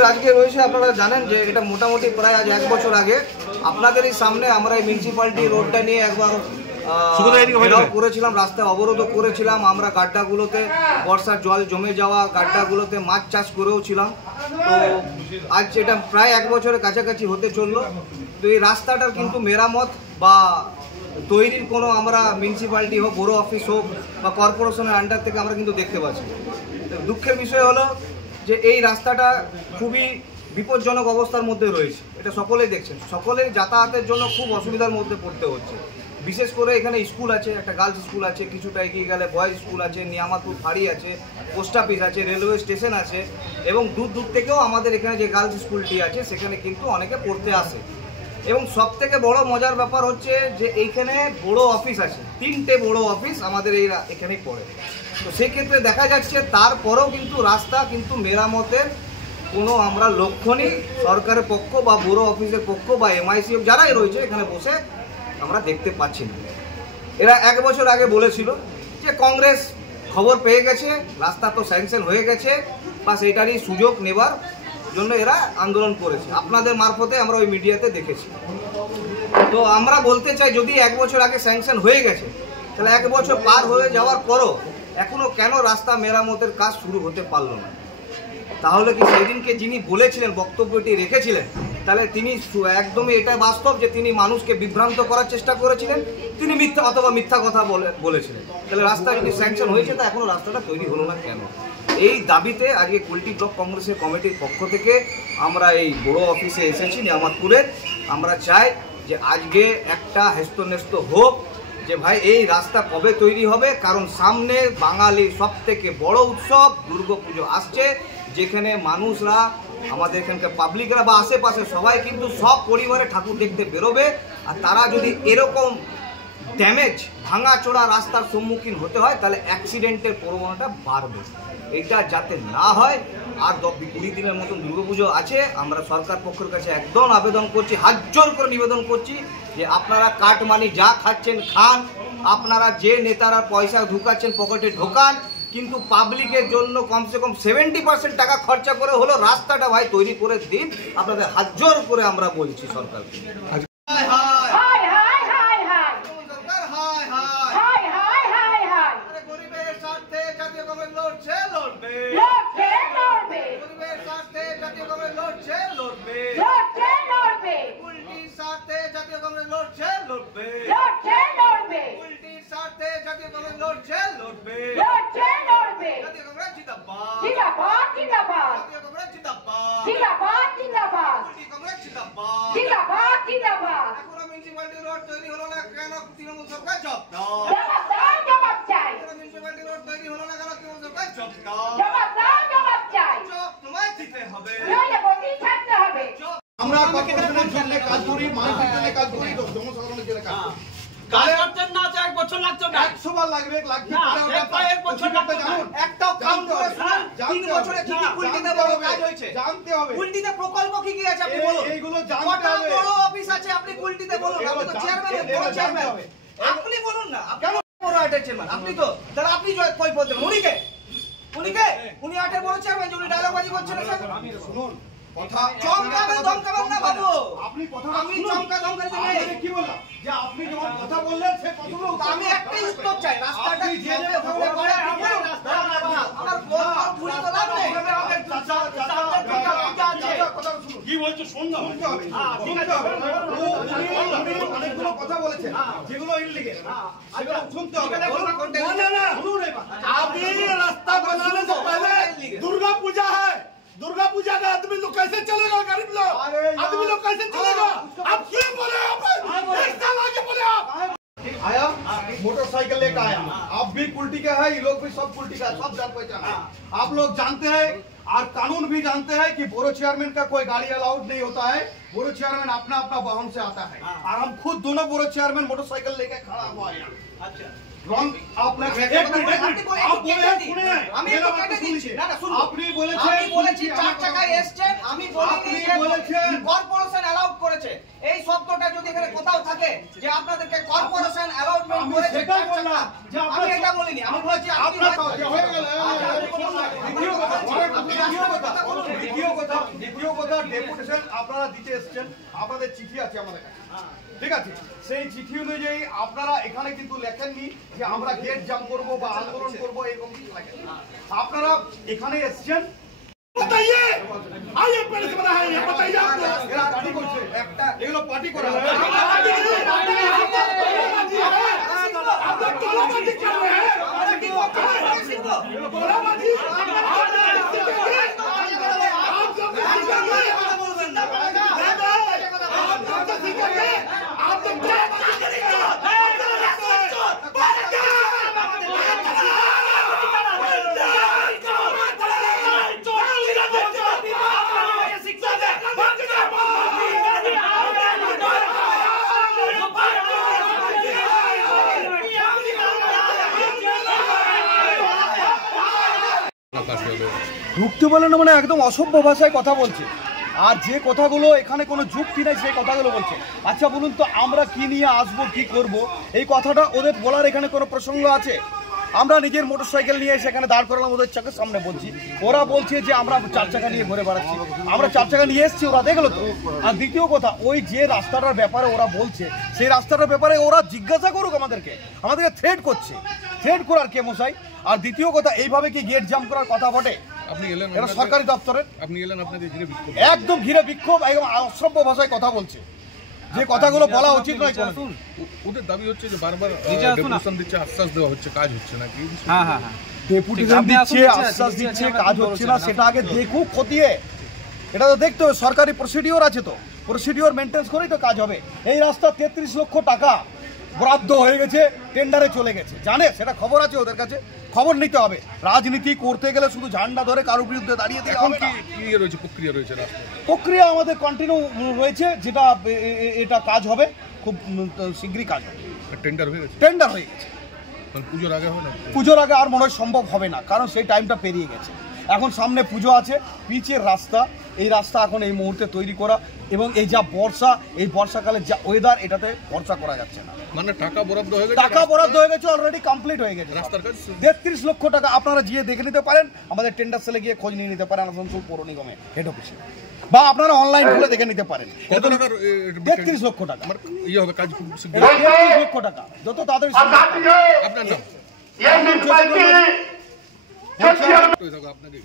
আমাদের আজকে রয়েছে, আপনারা জানেন যে এটা মোটামুটি প্রায় আজ 1 বছর আগে আপনাদেরই সামনে আমরা এই মিউনিসিপ্যালিটি রোডটা নিয়ে একবার করেছিলাম, রাস্তায় অবরোধ করেছিলাম। আমরা গাড্ডাগুলোতে বর্ষার জল জমে যাওয়া গাড্ডাগুলোতে মাছ চাষ করেও ছিলাম। তো আজ এটা প্রায় 1 বছরের কাছাকাছি হতে চললো। তো এই রাস্তাটার কিন্তু মেরামত বা তৈরির কোনো আমরা মিউনিসিপ্যালিটি হোক, বড় অফিস হোক বা কর্পোরেশনের আন্ডার থেকে আমরা কিন্তু দেখতে পাচ্ছি। দুঃখের বিষয় হলো যে এই রাস্তাটা খুবই বিপজ্জনক অবস্থার মধ্যে রয়েছে, এটা সকলেই দেখছেন। সকলেই যাতায়াতের জন্য খুব অসুবিধার মধ্যে পড়তে হচ্ছে। বিশেষ করে এখানে স্কুল আছে, একটা গার্লস স্কুল আছে, কিছুটা এগিয়ে গেলে বয়েজ স্কুল আছে, নিয়ামাতুর ফাঁড়ি আছে, পোস্ট অফিস আছে, রেলওয়ে স্টেশন আছে এবং দূর দূর থেকেও আমাদের এখানে যে গার্লস স্কুলটি আছে সেখানে কিন্তু অনেকে পড়তে আসে। এবং সবথেকে বড় মজার ব্যাপার হচ্ছে যে এইখানে বড় অফিস আছে, 3টে বড় অফিস আমাদের এখানেই পড়ে। তো সেক্ষেত্রে দেখা যাচ্ছে তারপরেও কিন্তু রাস্তা কিন্তু মেরামতের কোনো আমরা লক্ষণই সরকারের পক্ষ বা বড় অফিসের পক্ষ বা এমআইসি যারাই রয়েছে এখানে বসে আমরা দেখতে পাচ্ছি না। এরা 1 বছর আগে বলেছিল যে কংগ্রেস খবর পেয়ে গেছে, রাস্তা তো স্যাংশন হয়ে গেছে, বা সেইটারই সুযোগ নেবার জন্য এরা আন্দোলন করেছে। আপনাদের মারফতে আমরা ওই মিডিয়াতে দেখেছি। তো আমরা বলতে চাই, যদি 1 বছর আগে স্যাংশন হয়ে গেছে তাহলে 1 বছর পার হয়ে যাওয়ার পরও এখনো কেন রাস্তা মেরামতের কাজ শুরু হতে পারলো না? তাহলে কি সেদিনকে যিনি বলেছিলেন, বক্তব্যটি রেখেছিলেন, তাহলে তিনি একদমই এটা বাস্তব যে তিনি মানুষকে বিভ্রান্ত করার চেষ্টা করেছিলেন, তিনি মিথ্যা অথবা মিথ্যা কথা বলেছিলেন। তাহলে রাস্তা যদি স্যাংশন হয়েছে তা এখনো রাস্তাটা তৈরি হলো না কেন? এই দাবিতে আজকে কুলটি ব্লক কংগ্রেসের কমিটির পক্ষ থেকে আমরা এই বড় অফিসে এসেছি নিয়ামতপুরের। আমরা চাই যে আজকে একটা হেস্তনেস্ত হোক যে ভাই এই রাস্তা কবে তৈরি হবে, কারণ সামনে বাঙালির সব থেকে বড় উৎসব দুর্গাপুজো আসছে, যেখানে মানুষরা, আমাদের এখানকার পাবলিকরা বা আশেপাশে সবাই কিন্তু সব পরিবারে ঠাকুর দেখতে বেরোবে। আর তারা যদি এরকম ড্যামেজ ভাঙাচোরা রাস্তার সম্মুখীন হতে হয় তাহলে অ্যাক্সিডেন্টের প্রবণতা বাড়বে। এটা যাতে না হয়, আর 20 দিনের মতন দুর্গাপুজো আছে, আমরা সরকার পক্ষের কাছে একদম আবেদন করছি, হাত জোর করে নিবেদন করছি যে আপনারা কাটমানি যা খাচ্ছেন খান, আপনারা যে নেতারা পয়সা ঢুকাচ্ছেন পকেটে ঢোকান, কিন্তু পাবলিকের জন্য কমসে কম 70% টাকা খরচা করে হলো রাস্তাটা ভাই তৈরি করে দিন। আপনাদের হাত জোর করে আমরা বলছি সরকারকে। আমরা কর্পোরেশনের জন্য কাজ করি, মানুষের জন্য কাজ করি, জনসাধারণের জন্য কাজ করি। কাজ করতেন না, 1 বছর লাগছে না, 100 বার লাগবে, লাগবে না, 1 বছর লাগবে না। একটাও কাউন্ট করে শুনুন, 3 বছরে কি কি কুলটিতে বড় কাজ হয়েছে জানতে হবে। কুলটিতে প্রকল্প কি কি আছে আপনি বলুন, এইগুলো জানতে হবে। বড় অফিস আছে আপনি কুলটিতে বলুন, আপনি তো চেয়ারম্যান, বড় চেয়ারম্যান আপনি বলুন না, আপনি বড় আটের চেয়ারম্যান, আপনি তো তাহলে আপনি কই বলতে উনিকে উনি আটের বড় চেয়ারম্যান, উনি ডায়লগবাজি করছেন না স্যার। শুনুন কথা, চমকাবেন ধমকাবেন না বাবু, আপনি কথা, আমি চমকা ধমকাতে নেই। কি বললাম যে আপনি যখন কথা বললেন সে কথাগুলো আমি একটাই উত্তর চাই, রাস্তাটা যেভাবে হতে পারে আমার ভুল তো লাভ নেই। কি বলছো শোন না, শুনতে হবে। অনেকগুলো কথা বলেছেন যেগুলো ইললিগেল, সেগুলো শুনতে হবে। अभी रास्ता बनाने से पहले दुर्गा पूजा है, दुर्गा पूजा का आदमी लोग कैसे चलेगा, गरीब लोग आदमी लोग कैसे चलेगा? आप क्यों बोले आप आगे बोले आप आया मोटरसाइकिल लेकर आया, आप भी कुल्टी का है, ये लोग भी सब कुल्टी का है, सब जान पहचान है। आप लोग जानते हैं और कानून भी जानते हैं कि बोरो चेयरमैन का कोई गाड़ी अलाउड नहीं होता है, बोरो चेयरमैन अपना अपना वाहन से आता है। और हम खुद दोनों बोरो चेयरमैन मोटरसाइकिल लेके खड़ा हुआ है। अच्छा रॉन्ग, आपने আপনি বলেছি 4 চাকায় এসছেন, আমি বলিনি কর্পোরেশন অ্যালাউড করেছে। এই শব্দটা যদি এখানে কোথাও থাকে যে আপনাদেরকে কর্পোরেশন অ্যালাউডমেন্ট করেছে, আমি এটা বলিনি, আমি বলছি আপনি হয়ে গেল দ্বিতীয় কথা ডেপুটেশন আপনারা দিতে এসেছেন, আপনাদের চিঠি আছে আমাদের কাছে, ঠিক আছে? সেই চিঠি অনুযায়ী আপনারা এখানে কিন্তু লেখেননি যে আমরা গেট জাম করব বা আন্দোলন করব, এরকম কিছু লেখেন। আপনারা এখানে এসেছেন, बताइए आइए पहले से बताइए, बताइए आप लोग এরা পার্টি করছে, এগুলো পার্টি করা आप लोग गोलाबाजी कर रहे हैं, गोलाबाजी ঢুকতে বলে না, মানে একদম অসভ্য ভাষায় কথা বলছে, আর যে কথাগুলো এখানে কোনো যুক্তি নেই সেই কথাগুলো বলছে। আচ্ছা বলুন তো, আমরা কি নিয়ে আসবো, কি করব, এই কথাটা ওদের বলার এখানে কোনো প্রসঙ্গ আছে? আমরা নিজের মোটরসাইকেল নিয়ে সেখানে দাঁড় করালাম, ওদের চোখের সামনে বলছি, ওরা বলছে যে আমরা 4 চাকা নিয়ে ঘুরে বেড়াচ্ছি। আমরা 4 চাকা নিয়ে এসেছি, ওরা দেখলো তো। আর দ্বিতীয় কথা, ওই যে রাস্তাটার ব্যাপারে ওরা বলছে, সেই রাস্তাটার ব্যাপারে ওরা জিজ্ঞাসা করুক আমাদেরকে থ্রেট করছে। থ্রেট করার কে মশাই? আর দ্বিতীয় কথা, এইভাবে কি গেট জাম করার কথা বটে? আপনি এলেন, এটা সরকারি দপ্তরের, আপনি এলেন, আপনাদের ঘিরে বিক্ষোভ, একদম ঘিরে বিক্ষোভ, একদম অসভ্য ভাষায় কথা বলছে, যে কথাগুলো বলা উচিত নয়। ওদের দাবি হচ্ছে যে বারবার ডেপুটেশন দিচ্ছে, আশ্বাস দেওয়া হচ্ছে, কাজ হচ্ছে না। কি ডেপুটেশন দিচ্ছে, আশ্বাস দিচ্ছে, কাজ হচ্ছে না, সেটা আগে দেখুক খতিয়ে। এটা তো দেখতে হবে, সরকারি প্রসিডিওর আছে, তো প্রসিডিওর মেনটেন্স করেই তো কাজ হবে। এই রাস্তা 33 লক্ষ টাকা বরাদ্দ হয়ে গেছে, টেন্ডারে চলে গেছে, জানে? সেটা খবর আছে ওদের কাছে, খবর নিতে হবে। রাজনীতি করতে গেলে শুধু ঝান্ডা ধরে কারোর বিরুদ্ধে দাঁড়িয়ে দিলে হবে না। কি রয়েছে, প্রক্রিয়া রয়েছে, প্রক্রিয়া আমাদের কন্টিনিউ রয়েছে, যেটা এটা কাজ হবে, খুব শীঘ্রই কাজ হবে। টেন্ডার হয়ে গেছে, টেন্ডার হয়ে গেছে, পুজোর আগে হবে না? পুজোর আগে আর মনে হয় সম্ভব হবে না, কারণ সেই টাইমটা পেরিয়ে গেছে। এখন সামনে পুজো আছে, পিচের রাস্তা, এই রাস্তা এখন এই মুহূর্তে তৈরি করা, এবং এই যা বর্ষা, এই বর্ষাকালের যা ওয়েদার, এটাতে ভরসা করা যাচ্ছে না। মানে টাকা বরাদ্দ হয়ে গেছে, টাকা বরাদ্দ হয়ে গেছে, অলরেডি কমপ্লিট হয়ে গেছে রাস্তার কাজ 33 লক্ষ টাকা। আপনারা গিয়ে দেখে নিতে পারেন, আমাদের টেন্ডার সেলে গিয়ে খোঁজ নিয়ে নিতে পারেন, আসানসোল পৌর নিগমে হেড অফিসে, বা আপনারা অনলাইন খুলে দেখে নিতে পারেন। 33 লক্ষ টাকা ইয়ে হবে, কাজ খুব শীঘ্র। 33 লক্ষ টাকা, যত তাড়াতাড়ি আপনার নাম? আপনাকে